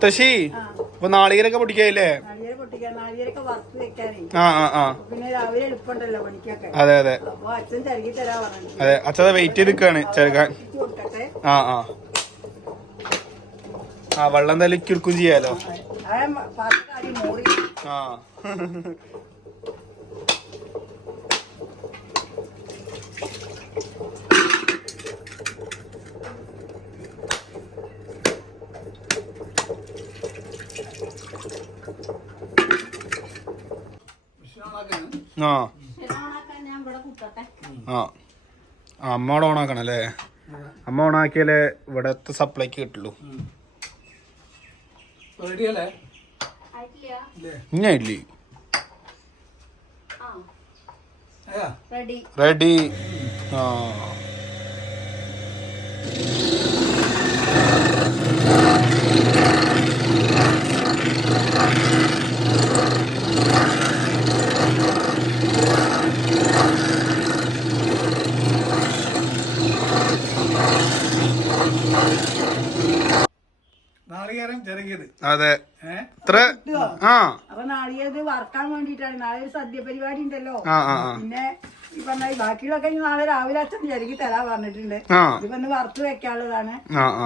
മുത്തശ്ശി ഇപ്പൊ നാളികേരൊക്കെ പൊട്ടിക്കായില്ലേ? അതെ ആ ആ ആ. അതെ അതെ. അപ്പൊ അച്ഛൻ വെയിറ്റ് ചെയ്ത് നിൽക്കാണ് ചെറുക്കാൻ ആ ആ ആ. വെള്ളം തലക്കിൽക്കും ചെയ്യാലോ. ആ പാത്രക്കാരി മോറി ആ. ആ. അമ്മ അവിടെ ഓണാക്കണം അല്ലേ? അമ്മ ഓണാക്കിയാലേ ഇവിടത്തെ സപ്ലൈക്ക് കിട്ടുള്ളൂ. ഇല്ലേ റെഡി. ആ നാളികേരം ചെറുകിയത് അതെ. ഇത്ര? ആ. അപ്പൊ നാളികേരത് വറക്കാൻ വേണ്ടിട്ടാണ് നാളെ ഒരു സദ്യ പരിപാടി ഉണ്ടല്ലോ. ആ ആ ആ. പിന്നെ ഈ പറഞ്ഞ ബാക്കിയുള്ളൊക്കെ നാളെ രാവിലെ അച്ഛൻ തിരക്കി തരാ പറഞ്ഞിട്ടുണ്ട്. ആ. ഒന്ന് വറുത്ത് വെക്കാനുള്ളതാണ്.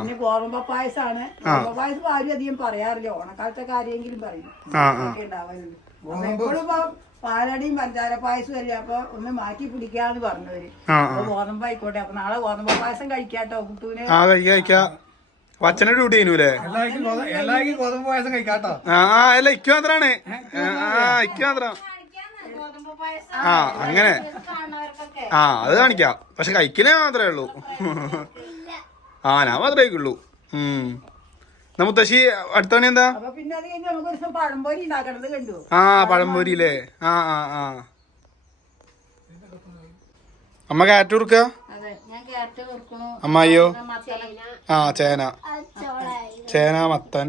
പിന്നെ ഗോതമ്പ പായസാണ്. ഗോതമ്പ പായസം ഇപ്പൊ ആരും അധികം പറയാറില്ല. ഓണക്കാലത്തെ കാര്യമെങ്കിലും പറയും. അപ്പൊ എപ്പോഴും ഇപ്പൊ പാലടിയും പഞ്ചാര പായസം അല്ലേ? അപ്പൊ ഒന്ന് മാറ്റി പിടിക്കാന്ന് പറഞ്ഞവര്. ഗോതമ്പ് ആയിക്കോട്ടെ. അപ്പൊ നാളെ ഗോതമ്പ പായസം കഴിക്കാട്ടോ കുട്ടൂന് അച്ഛനെ ഡ്യൂട്ടി ചെയ്യുന്നൂലേ ആ അല്ല ഇക്ക് മാത്രാണ്. ആ ഇക്ക് മാത്രം. ആ അങ്ങനെ. ആ അത് കാണിക്കാം. പക്ഷെ കഴിക്കലേ മാത്രമേ ഉള്ളൂ. ആ ഞാൻ മാത്രമേ കഴിക്കുള്ളൂ. ഉം. എന്നാ മുത്തശ്ശി അടുത്ത പണി എന്താ? ആ പഴംപൊരി അല്ലേ കണ്ടു. ആ ആ ആ ആ. അമ്മ കാറ്റ് കൊടുക്കുക അമ്മായിയോ? ആ ചേന. ചേന മത്തൻ.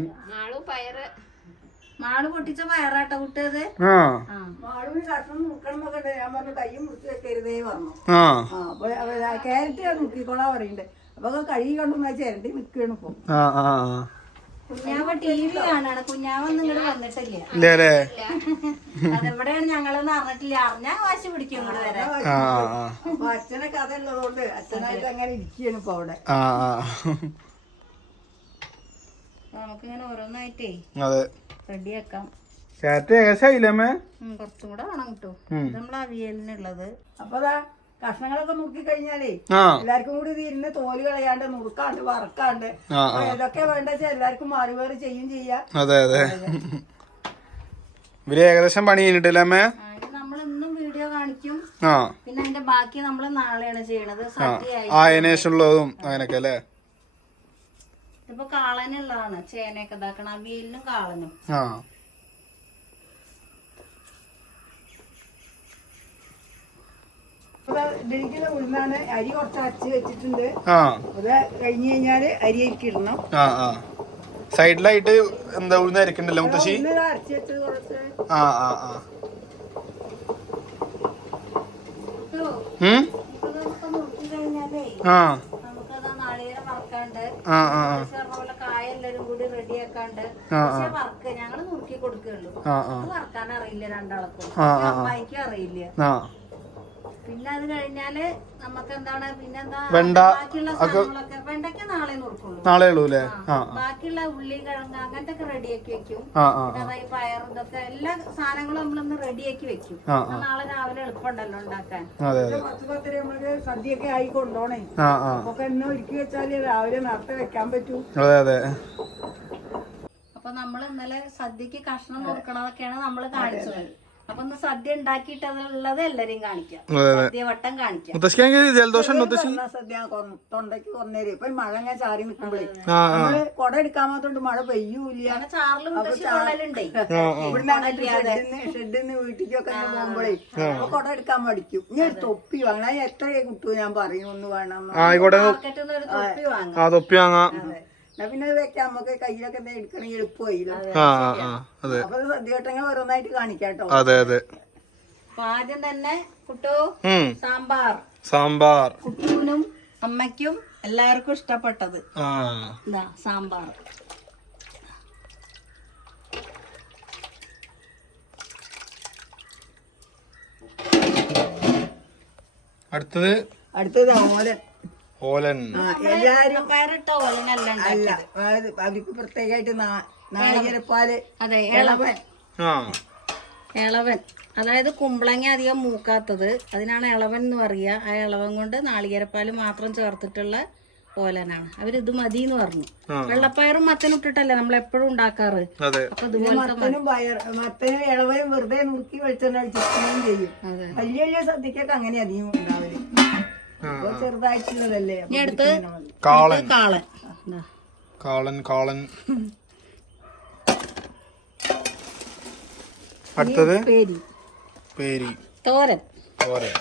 മാളു പൊട്ടിച്ച പയറാട്ട കുട്ടിയത്. ക്യാരറ്റ് മുക്കിക്കോളാ പറയുന്നുണ്ട് അപ്പൊ കഴുകി കൊണ്ടുവന്ന ചേരണ്ടി നിൽക്കുകയാണ് ഇപ്പൊ ആ ആ ആ. കുഞ്ഞാവ ടി വി കാണാണ്. കുഞ്ഞാവൊന്നും ഇങ്ങോട്ട് വന്നിട്ടില്ല. ഇല്ലേ അല്ലേ? അതെവിടെയാണ് ഞങ്ങളെന്ന് അറിഞ്ഞിട്ടില്ല. അറിഞ്ഞാ വാശി പിടിക്കും ഇങ്ങോട്ട് വരാൻ. ആ ആ ആ. അപ്പൊ അച്ഛനെ കഥ ഉള്ളതുകൊണ്ട് അച്ഛനായിട്ട് അങ്ങനെ ഇരിക്കുകയാണ് ഇപ്പൊ അവിടെ. ആ ആ. നമുക്കിങ്ങനെ ഓരോന്നായിട്ടേ അതെ. റെഡിയാക്കാം. ഏകദേശം ആയില്ലേ അമ്മേ? ഉം, കുറച്ചും കൂടെ വേണം കിട്ടും. നമ്മൾ അവിയലിനുള്ളത്. അപ്പൊ കഷ്ണങ്ങളൊക്കെ നുറുക്കി കഴിഞ്ഞാലേ ആ. എല്ലാവർക്കും കൂടി ഇരുന്ന് തോൽ കളയാണ്ട് നുറുക്കാണ്ട് വറക്കാണ്ട്. ഏതൊക്കെ വേണ്ട വെച്ചാൽ എല്ലാവർക്കും മാറി മാറി ചെയ്യും ചെയ്യാം. അതെ അതെ. ഇവർ ഏകദേശം പണി കഴിഞ്ഞിട്ടില്ലേ അമ്മേ? നമ്മൾ ഇന്നും വീഡിയോ കാണിക്കും. ആ. പിന്നെ അതിന്റെ ബാക്കി നമ്മൾ നാളെയാണ് ചെയ്യണത്. സദ്യയായി. ആ അതിനേഷമുള്ളതും അങ്ങനൊക്കെ അല്ലേ? ഇപ്പൊ കാളനുള്ളതാണ് ചേനയൊക്കെ ഇതാക്കണം. അവിയലിനും കാളനും ആ അപ്പൊ ദാ ഇതിലേക്കുള്ള ഉഴുന്നാണ് അരി കുറച്ച് അരച്ച് വെച്ചിട്ടുണ്ട്. ആ. അത് കഴിഞ്ഞ് കഴിഞ്ഞാൽ അരി അരിക്ക് ഇടണം. ആ ആ. സൈഡിലായിട്ട് എന്താ ഉഴുന്ന് അരക്കണ്ടല്ലോ മുത്തശ്ശി? ഉഴുന്ന് ദാ അരച്ച് വെച്ചത് കുറച്ച്. ആ ആ ആ. ഉം? നമുക്ക് നോക്കി കഴിഞ്ഞാലേ ആ. നമുക്കത് നാളികേരം വറക്കാണ്ട് ആ ആ. ആ കായ എല്ലാരും കൂടി റെഡി ആക്കാണ്ട് ആ, പക്ഷെ വർക്ക് ഞങ്ങൾ നുറുക്കി കൊടുക്കുള്ളൂ ആ ആ. വറക്കാൻ അറിയില്ല രണ്ടാൾക്കും. ആ, ആ, ആ. അമ്മായിക്കും അറിയില്ല. ആ. പിന്നെ അത് കഴിഞ്ഞാൽ നമുക്ക് എന്താണ് പിന്നെന്താ വെണ്ട ബാക്കിയുള്ള സാധനങ്ങളൊക്കെ വെണ്ടയ്ക്ക് നാളെ നുറുക്കുള്ളൂ. നാളെ ഉള്ളൂ അല്ലേ ആ ബാക്കിയുള്ള ഉള്ളി കിഴങ്ങ് അങ്ങനത്തെ ഒക്കെ റെഡിയാക്കി വെക്കും. ആ ആ പിന്നെ അതായത് പയർ ഇതൊക്കെ എല്ലാ സാധനങ്ങളും നമ്മളൊന്ന് റെഡിയാക്കി വെക്കും. ആ, അപ്പൊ നാളെ രാവിലെ എളുപ്പമുണ്ടല്ലോ ഉണ്ടാക്കാൻ. അതെ അതെ. പത്ത് പത്തര നമ്മൾ സദ്യയൊക്കെ ആയി കൊണ്ടോണേ. ആ എന്നെ ഒരുക്കി വെച്ചാൽ രാവിലെ നേരത്തെ വെക്കാൻ പറ്റൂ. അതെ അതെ. അപ്പൊ നമ്മൾ ഇന്നലെ സദ്യക്ക് കഷ്ണം കൊടുക്കണതൊക്കെയാണ് നമ്മൾ കാണിച്ചത്. അപ്പൊ ഒന്ന് സദ്യ ഉണ്ടാക്കിയിട്ട് അതുള്ളത് എല്ലാരെയും കാണിക്കാം. സദ്യ വട്ടം കാണിക്കാം. മുത്തശ്ശിക്ക് ജലദോഷം മുത്തശ്ശി? സദ്യ? കൊ- തൊണ്ടയ്ക്ക് കൊന്നേര്. ഇപ്പൊ ഈ മഴ ചാറി നിൽക്കുമ്പോഴേ നമ്മൾ കൊട എടുക്കാൻ മഴ പെയ്യൂല ഷെഡിന്ന് വീട്ടിലേക്കൊക്കെ പോകുമ്പോഴേ അപ്പൊ കൊട ഇനി ഒരു തൊപ്പി വാങ്ങണം. എത്രയെ കിട്ടൂ ഞാൻ പറയും. ഒന്ന് വേണം. തൊപ്പി വാങ്ങാം. തന്നെ സാമ്പാർ. കുട്ടൂനും അമ്മയ്ക്കും എല്ലാവർക്കും ഇഷ്ടപ്പെട്ടത്. സാമ്പാർ. അടുത്തത്? അടുത്തത് ഓലൻ ഓലൻ. ആ എല്ലാരും പയറിട്ട ഓലനല്ല അല്ല അത് അവർക്ക് പ്രത്യേകമായിട്ട് നാളികരപ്പാൽ നാളികേരപ്പാൽ അതെ ഇളവൻ ആ. ഇളവൻ അതായത് കുമ്പളങ്ങ അധികം മൂക്കാത്തത്. അതിനാണ് ഇളവൻ എന്ന് പറയുക. ആ ഇളവൻ കൊണ്ട് നാളികേരപ്പാൽ മാത്രം ചേർത്തിട്ടുള്ള ഓലനാണ്. അവരിത് മതി എന്ന് പറഞ്ഞു. വെള്ളപ്പയറും മത്തനും ഇട്ടിട്ടല്ലേ നമ്മൾ എപ്പോഴും ഉണ്ടാക്കാറ്? അതെ. അപ്പൊ ഇത് മത്തനും പയർ മത്തനും ഇളവനും വെറുതെ നുറുക്കി വെളിച്ചെണ്ണ ചെയ്യും. അതെ. വലിയ വലിയ സദ്യക്കൊക്കെ അങ്ങനെ അധികം ഉണ്ടാവൽ. ആ, അപ്പൊ ചെറുതായിട്ടുള്ളതല്ലേ കാളൻ. കാളൻ. കാളൻ കാളൻ. അടുത്തത്? പേരി. പേരി. തോരൻ. തോരൻ.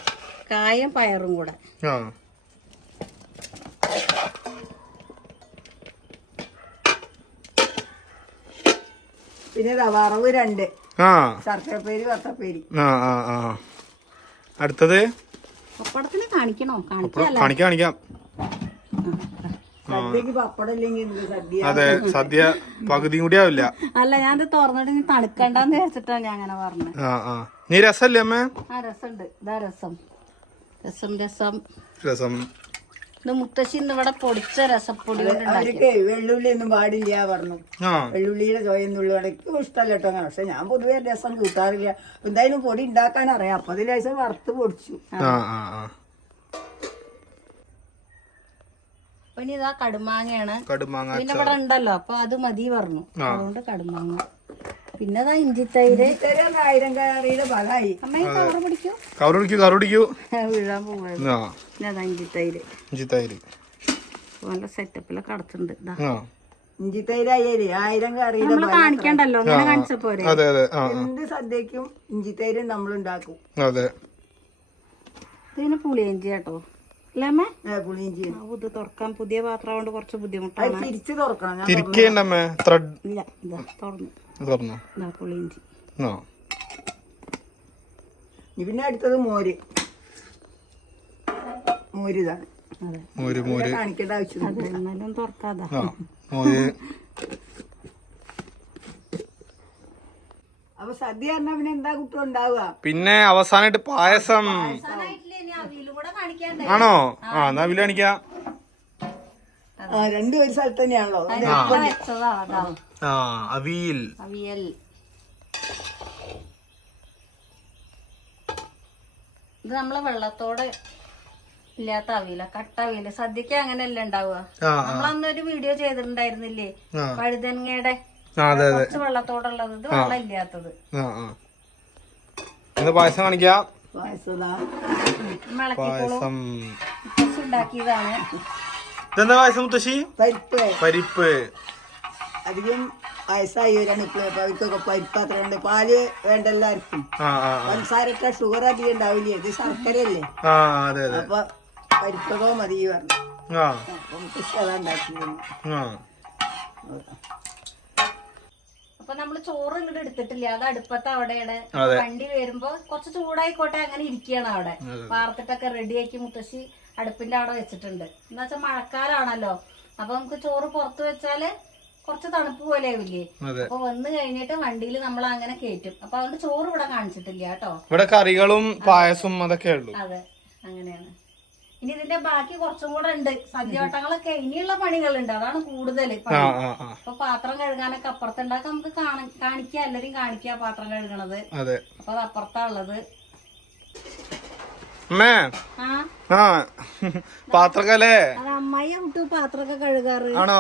കായും പയറും കൂടെ. ആ. പിന്നെ വറവ് രണ്ട്. ശർക്കരപ്പേരി വത്തപ്പേരി. ആ ആ ആ. അടുത്തത്? പപ്പടത്തിന് കാണിക്കണോ? കാണിക്കാം കാണിക്കാം. അതെ സദ്യ പകുതിയും കൂടി ആവില്ല. അല്ല ഞാൻ ഇത് തുറന്നിട്ട് നീ തണുക്കണ്ടെന്ന് വെച്ചിട്ടാ ഞാൻ അങ്ങനെ പറഞ്ഞത്. നീ രസല്ലേ അമ്മ? ആ രസമുണ്ട്. ഇതാ രസം. രസം രസം. രസം. ഇത് മുത്തശ്ശി ഇന്ന് ഇവിടെ പൊടിച്ച രസപ്പൊടി അവർക്ക് വെള്ളുള്ളി ഒന്നും പാടില്ല പറഞ്ഞു. വെള്ളുള്ളിയുടെ ചോയൊന്നും ഉള്ളിടയ്ക്ക് ഇഷ്ടമല്ല കേട്ടോ പക്ഷെ ഞാൻ പൊതുവേ രസം കൂട്ടാറില്ല. എന്തായാലും പൊടി ഉണ്ടാക്കാൻ അറിയാം. അപ്പൊ അതിൽ രസം വറുത്ത് പൊടിച്ചു. ആ ആ ആ. അപ്പൊ ഇനി ഇതാ കടുമാങ്ങയാണ്. കടുമാങ്ങ പിന്നെ ഇവിടെ ഉണ്ടല്ലോ. അപ്പൊ അത് മതി പറഞ്ഞു. അതുകൊണ്ട് കടുമാങ്ങ. പിന്നെ ഇഞ്ചിത്തൈര്. ആയിരം കറിയുടെ ഫലമായി. കവർ പിടിക്കൂ. വീഴാൻ പിന്നെ അതാ ഇഞ്ചിത്തൈര്. ഇഞ്ചിത്തൈര്. നല്ല സെറ്റപ്പിലൊക്കെ കടത്തുണ്ട് ഇഞ്ചിത്തൈര് ആയിരം കറിയുടെ കാണിക്കണ്ടല്ലോ അങ്ങനെ കാണിച്ച പോരെ. അതെ അതെ. ആ എന്ത് സദ്യക്കും ഇഞ്ചി തൈരും നമ്മൾ ഉണ്ടാക്കും അതെ. ഇതിന് പുളിയഞ്ചി കേട്ടോ. അല്ലേ പുളിയിഞ്ചി. ഇത് തുറക്കാൻ പുതിയ പാത്രം കൊണ്ട് കുറച്ച് ബുദ്ധിമുട്ടാണ്. തിരിച്ചു തുറക്കണം ഞാൻ തിരിക്കേണ്ടമ്മേ ത്രെഡ്. ഇല്ല ഇതാ തുറന്നു. തുറന്നു പുളിയഞ്ചി ആ പിന്നെ അടുത്തത് മോര്. മോര് ഇതാണ്. മോര് മോര്. കാണിക്കേണ്ട ആവശ്യം തുറക്കാതാ. മോര്. അപ്പൊ സദ്യ പറഞ്ഞാ പിന്നെ എന്താ കുട്ടം ഉണ്ടാവുക? പിന്നെ അവസാനമായിട്ട് പായസം. ആണോ? ആ എന്നാ വില കാണിക്കാം. രണ്ടു ഒരു സ്ഥലത്ത് തന്നെയാണല്ലോ. ആ അവിയൽ. അവിയൽ. ഇത് നമ്മളെ വെള്ളത്തോടെ ഇല്ലാത്ത അവിയല കട്ട അവിയല. സദ്യക്ക് അങ്ങനെയല്ല ഉണ്ടാവുക. നമ്മളന്ന് നമ്മളന്നൊരു വീഡിയോ ചെയ്തിട്ടുണ്ടായിരുന്നില്ലേ. വഴുതനങ്ങയുടെ അതെ അതെ. കുറച്ച് വെള്ളത്തോടുള്ളത്. ഇത് വെള്ളം ഇല്ലാത്തത് ആ ആ. ഇന്ന് പായസം കാണിക്കാം? പായസം. കുറച്ച് ഉണ്ടാക്കിയതാണ്. ഇതെന്താ പായസം മുത്തശ്ശി? പരിപ്പ്. പരിപ്പ്. അധികം വയസ്സായവരാണ് ഇപ്പോൾ അപ്പൊ അവർക്കൊക്കെ പരിപ്പ് അത്ര ഉണ്ട് പാൽ വേണ്ട എല്ലാവർക്കും. ആ ആ പഞ്ചസാരട്ട ഷുഗർ അധികം ഉണ്ടാവില്ലേ? ഇത് അതെ അതെ. അപ്പൊ പരിപ്പകോ മതി പറഞ്ഞു. ആ. അപ്പൊ നമ്മൾ ചോറ് ഇങ്ങോട്ട് എടുത്തിട്ടില്ല. അത് അടുപ്പത്ത് അവിടെയാണ്. വണ്ടി വരുമ്പോ കുറച്ച് ചൂടായിക്കോട്ടെ അങ്ങനെ ഇരിക്കുകയാണ് അവിടെ. വാർത്തിട്ടൊക്കെ റെഡിയാക്കി മുത്തശ്ശി അടുപ്പിന്റെ അവിടെ വെച്ചിട്ടുണ്ട്. എന്താ വെച്ചാൽ മഴക്കാലാണല്ലോ. അപ്പൊ നമുക്ക് ചോറ് പുറത്ത് വെച്ചാൽ കുറച്ച് തണുപ്പ് പോലെ ആവില്ലേ? അപ്പൊ വന്നു കഴിഞ്ഞിട്ട് വണ്ടിയിൽ നമ്മൾ അങ്ങനെ കേറ്റും. അപ്പൊ അതുകൊണ്ട് ചോറ് ഇവിടെ കാണിച്ചിട്ടില്ല കേട്ടോ. ഇവിടെ കറികളും പായസവും അതൊക്കെ ഉള്ളു. അതെ അങ്ങനെയാണ്. ഇനി ഇതിന്റെ ബാക്കി കുറച്ചും കൂടെ ഉണ്ട്. സദ്യവട്ടങ്ങളൊക്കെ ഇനിയുള്ള പണികളുണ്ട്. അതാണ് കൂടുതൽ അപ്പൊ പാത്രം കഴുകാനൊക്കെ അപ്പുറത്തുണ്ടാക്കി നമുക്ക് കാണിക്കാം. എല്ലാരും കാണിക്കാം പാത്രം കഴുകണത്. അപ്പൊ അത് അപ്പുറത്താ ഉള്ളത്. അമ്മേ ആ. പാത്രക്കല്ലേ? അമ്മായി വിട്ടു പാത്രമൊക്കെ കഴുകാറ്. ആണോ?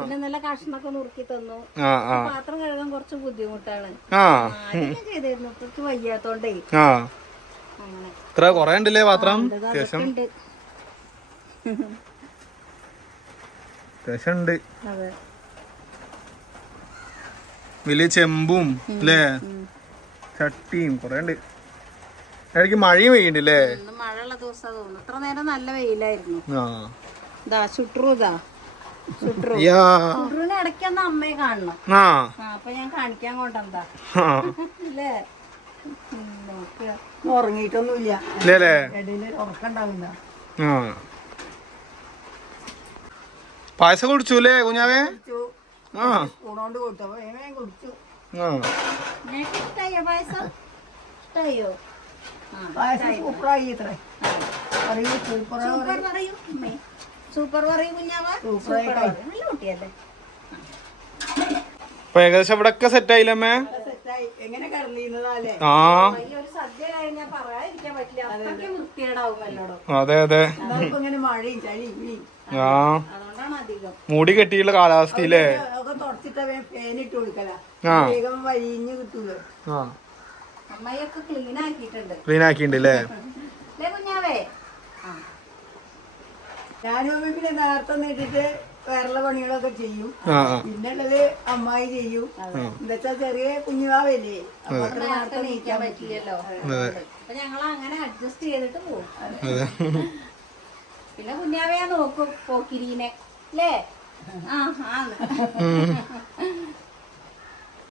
പിന്നെ നല്ല കഷ്ണൊക്കെ നുറുക്കി തന്നു. പാത്രം കഴുകാൻ കുറച്ച് ബുദ്ധിമുട്ടാണ്. ചെയ്തിരുന്നു. കുറച്ച് വയ്യാത്തോണ്ടേ. ഇത്ര കൊറേ ഉണ്ടല്ലേ പാത്രം? അത്യാവശ്യം. അത്യാവശ്യം ഉണ്ട്. വലിയ ചെമ്പും അല്ലേ ചട്ടിയും കൊറേ ഉണ്ട്. ഇടയ്ക്ക് മഴയും പെയ്യണ്ടല്ലേ മഴയുള്ള ദിവസം തോന്നുന്നു. ഇത്ര നേരം നല്ല വെയിലായിരുന്നു. ആ. ഇതാ ചുട്രു ഇതാ. ഇടയ്ക്കൊന്ന് അമ്മയെ കാണണം. അപ്പൊ ഞാൻ കാണിക്കാൻ കൊണ്ടെന്താ ആ. അല്ലേ ഉറങ്ങിയിട്ടൊന്നുമില്ല. ഇടയിൽ ഉറക്കണ്ടാവില്ല പായസം കുഞ്ഞാവേ? കുടിച്ചു. ആ. കൊടുത്തു. അപ്പൊ കുടിച്ചു. ആ. ഇഷ്ടായോ പായസം? ഇഷ്ടായോ? പായസം സൂപ്പറായി ഇത്രേ. ആ. പറയൂ സൂപ്പർ സൂപ്പർ പറയൂ. അമ്മേ. സൂപ്പർ പറയൂ കുഞ്ഞാവ. സൂപ്പർ സൂപ്പർ പറയൂ. നല്ല കുട്ടിയല്ലേ? ഇപ്പൊ ഏകദേശം ഇവിടെ ഒക്കെ സെറ്റ് എങ്ങനെ കടന്നിരുന്നതല്ലേ ആ. അതെ അതെ. ആ. അതുകൊണ്ടാണ് അധികം. മൂടി കെട്ടിയുള്ള കാലാവസ്ഥയില്ലേ? ആ. അമ്മയൊക്കെ ക്ലീൻ ആക്കിയിട്ടുണ്ട്. ക്ലീൻ ആക്കിണ്ട് അല്ലേ കുഞ്ഞാവേ? ആ. ഞാനും പിന്നെ നേരത്തെ നീട്ടിട്ട് വേറെ പണികളൊക്കെ ചെയ്യും. പിന്നുള്ളത് അമ്മായി ചെയ്യും. എന്താച്ചാ ചെറിയ കുഞ്ഞുവാവല്ലേ അപ്പൊ അത്ര നേരത്തെ നീക്കാൻ പറ്റില്ലല്ലോ. അപ്പൊ ഞങ്ങൾ അങ്ങനെ അഡ്ജസ്റ്റ് ചെയ്തിട്ട് പോകും അതെ. പിന്നെ കുഞ്ഞാവയാ നോക്കും പോക്കിരീനെ അല്ലേ ആ ആ.